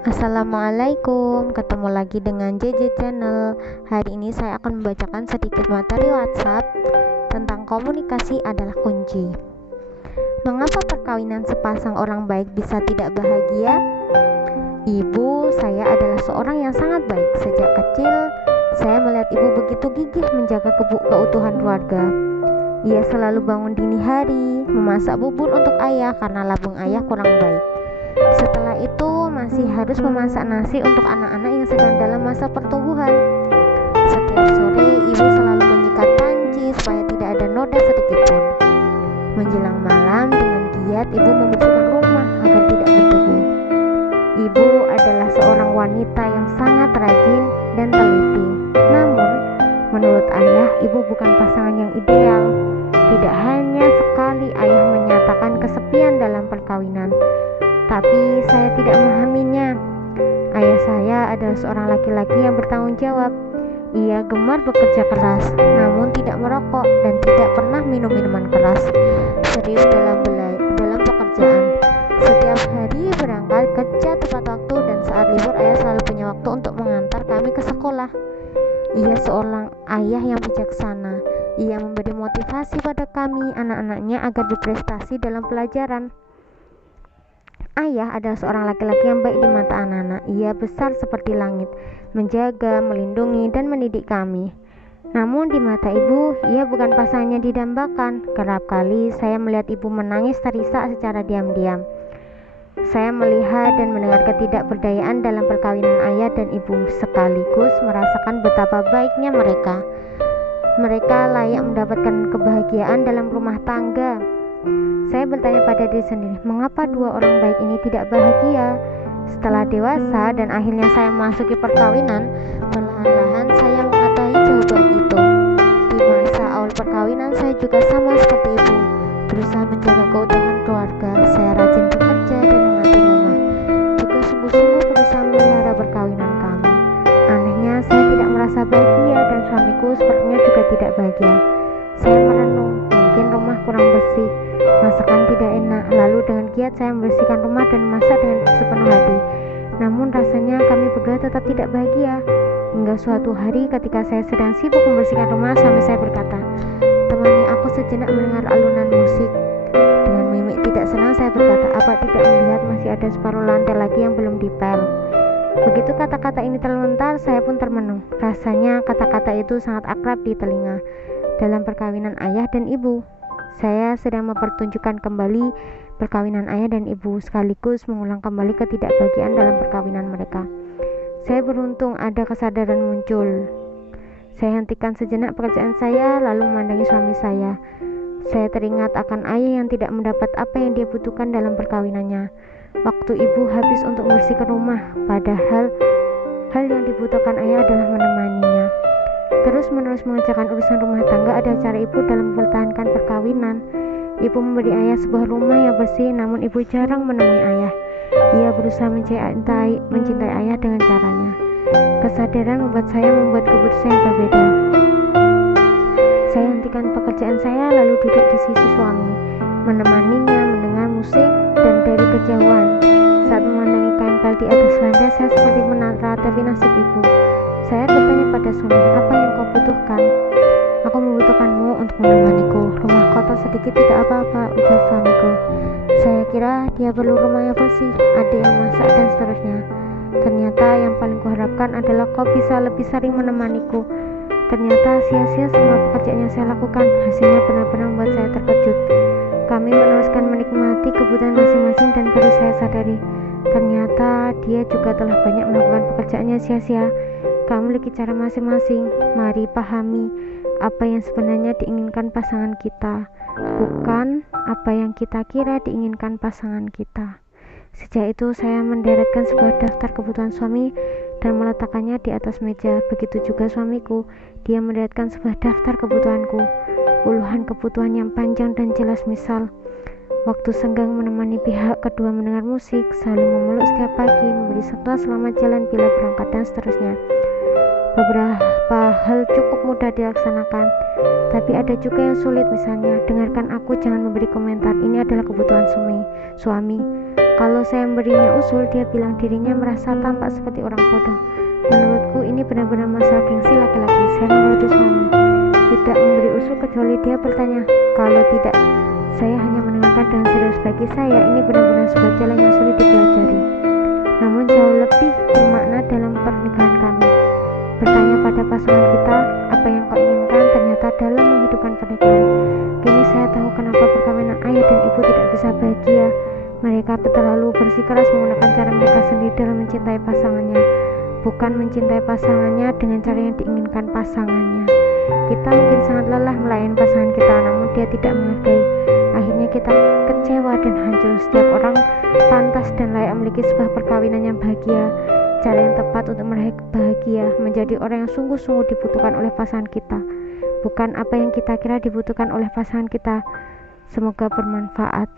Assalamualaikum, ketemu lagi dengan JJ Channel. Hari ini saya akan membacakan sedikit materi WhatsApp tentang komunikasi adalah kunci. Mengapa perkawinan sepasang orang baik bisa tidak bahagia? Ibu saya adalah seorang yang sangat baik. Sejak kecil, saya melihat ibu begitu gigih menjaga keutuhan keluarga. Ia selalu bangun dini hari, memasak bubur untuk ayah karena labung ayah kurang baik. Setelah itu masih harus memasak nasi untuk anak-anak yang sedang dalam masa pertumbuhan. Setiap sore ibu selalu menyikat panci supaya tidak ada noda sedikit pun. Menjelang malam dengan giat ibu membersihkan rumah agar tidak berdebu. Ibu adalah seorang wanita yang sangat rajin dan teliti. Namun menurut ayah ibu bukan pasangan yang ideal. Tidak hanya sekali ayah menyatakan kesepian dalam perkawinan, tapi saya tidak memahaminya. Ayah saya adalah seorang laki-laki yang bertanggung jawab. Ia gemar bekerja keras, namun tidak merokok dan tidak pernah minum minuman keras. Serius dalam pekerjaan. Setiap hari berangkat kerja tepat waktu dan saat libur ayah selalu punya waktu untuk mengantar kami ke sekolah. Ia seorang ayah yang bijaksana. Ia memberi motivasi pada kami, anak-anaknya agar berprestasi dalam pelajaran. Ayah adalah seorang laki-laki yang baik di mata anak-anak. Ia besar seperti langit, menjaga, melindungi, dan mendidik kami. Namun di mata ibu, ia bukan pasangan yang didambakan. Kerap kali saya melihat ibu menangis terisak secara diam-diam. Saya melihat dan mendengar ketidakberdayaan dalam perkawinan ayah dan ibu, sekaligus merasakan betapa baiknya mereka. Mereka layak mendapatkan kebahagiaan dalam rumah tangga. Saya bertanya pada diri sendiri, mengapa dua orang baik ini tidak bahagia? Setelah dewasa dan akhirnya saya memasuki perkawinan, perlahan-lahan saya mengetahui jawaban itu. Di masa awal perkawinan saya juga sama seperti ibu, berusaha menjaga keutuhan keluarga. Saya rajin bekerja dan mengatur rumah, juga sungguh-sungguh berusaha memelihara perkawinan kami. Anehnya saya tidak merasa bahagia dan suamiku sepertinya juga tidak bahagia. Saya merenung, mungkin rumah kurang bersih, masakan tidak enak, lalu dengan giat saya membersihkan rumah dan memasak dengan sepenuh hati. Namun rasanya kami berdua tetap tidak bahagia. Hingga suatu hari ketika saya sedang sibuk membersihkan rumah, suami saya berkata, "Temani aku sejenak mendengar alunan musik." Dengan mimik tidak senang saya berkata, "Apa tidak melihat masih ada separuh lantai lagi yang belum dipel?" Begitu kata-kata ini terlontar, saya pun termenung. Rasanya kata-kata itu sangat akrab di telinga. Dalam perkawinan ayah dan ibu, saya sedang mempertunjukkan kembali perkawinan ayah dan ibu, sekaligus mengulang kembali ketidakbahagiaan dalam perkawinan mereka. Saya beruntung ada kesadaran muncul. Saya hentikan sejenak pekerjaan saya, lalu memandangi suami saya. Saya teringat akan ayah yang tidak mendapat apa yang dia butuhkan dalam perkawinannya. Waktu ibu habis untuk membersihkan rumah, padahal hal yang dibutuhkan ayah adalah menemaninya. Terus-menerus mengerjakan urusan rumah tangga adalah cara ibu dalam mempertahankan perkawinan. Ibu memberi ayah sebuah rumah yang bersih, namun ibu jarang menemui ayah. Ia berusaha mencintai ayah dengan caranya. Kesadaran membuat saya membuat keputusan yang berbeda. Saya hentikan pekerjaan saya lalu duduk di sisi suami, menemaninya mendengar musik, dan dari kejauhan saat memandangi kain pel di atas lantai, saya seperti menatapi nasib ibu. Saya bertanya pada suami, "Apa yang kau butuhkan?" "Aku membutuhkanmu untuk menemaniku. Rumah kotor sedikit tidak apa-apa," ujar suamiku. Saya kira dia perlu rumah yang bersih, ada yang masak, dan seterusnya. Ternyata yang paling kuharapkan adalah kau bisa lebih sering menemaniku. Ternyata sia-sia semua pekerjaan yang saya lakukan. Hasilnya benar-benar membuat saya terkejut. Kami meneruskan menikmati kebutuhan masing-masing dan baru saya sadari, ternyata dia juga telah banyak melakukan pekerjaannya sia-sia. Kami memiliki cara masing-masing. Mari pahami apa yang sebenarnya diinginkan pasangan kita, bukan apa yang kita kira diinginkan pasangan kita. Sejak itu saya menderetkan sebuah daftar kebutuhan suami dan meletakkannya di atas meja. Begitu juga suamiku, dia menderetkan sebuah daftar kebutuhanku, puluhan kebutuhan yang panjang dan jelas, misal waktu senggang menemani pihak kedua mendengar musik, saling memeluk setiap pagi, memberi sentuhan selamat jalan bila berangkat, dan seterusnya. Beberapa hal cukup mudah dilaksanakan, tapi ada juga yang sulit, misalnya dengarkan aku, jangan memberi komentar, ini adalah kebutuhan suami. Kalau saya memberinya usul, dia bilang dirinya merasa tampak seperti orang bodoh. Menurutku ini benar-benar masalah gengsi laki-laki. Saya menurut suami tidak memberi usul kecuali dia bertanya. Kalau tidak, saya hanya mendengarkan dengan serius. Bagi saya ini benar-benar sebuah jalan yang sulit dipelajari, namun jauh lebih bermakna dalam pernikahan kami. Bertanya pada pasangan kita, apa yang kau inginkan ternyata dalam menghidupkan pernikahan. Kini saya tahu kenapa perkawinan ayah dan ibu tidak bisa bahagia. Mereka terlalu bersikeras menggunakan cara mereka sendiri dalam mencintai pasangannya, bukan mencintai pasangannya dengan cara yang diinginkan pasangannya. Kita mungkin sangat lelah melayani pasangan kita, namun dia tidak menghargai. Akhirnya kita kecewa dan hancur. Setiap orang pantas dan layak memiliki sebuah perkawinan yang bahagia. Cara yang tepat untuk meraih bahagia menjadi orang yang sungguh-sungguh dibutuhkan oleh pasangan kita, bukan apa yang kita kira dibutuhkan oleh pasangan kita. Semoga bermanfaat.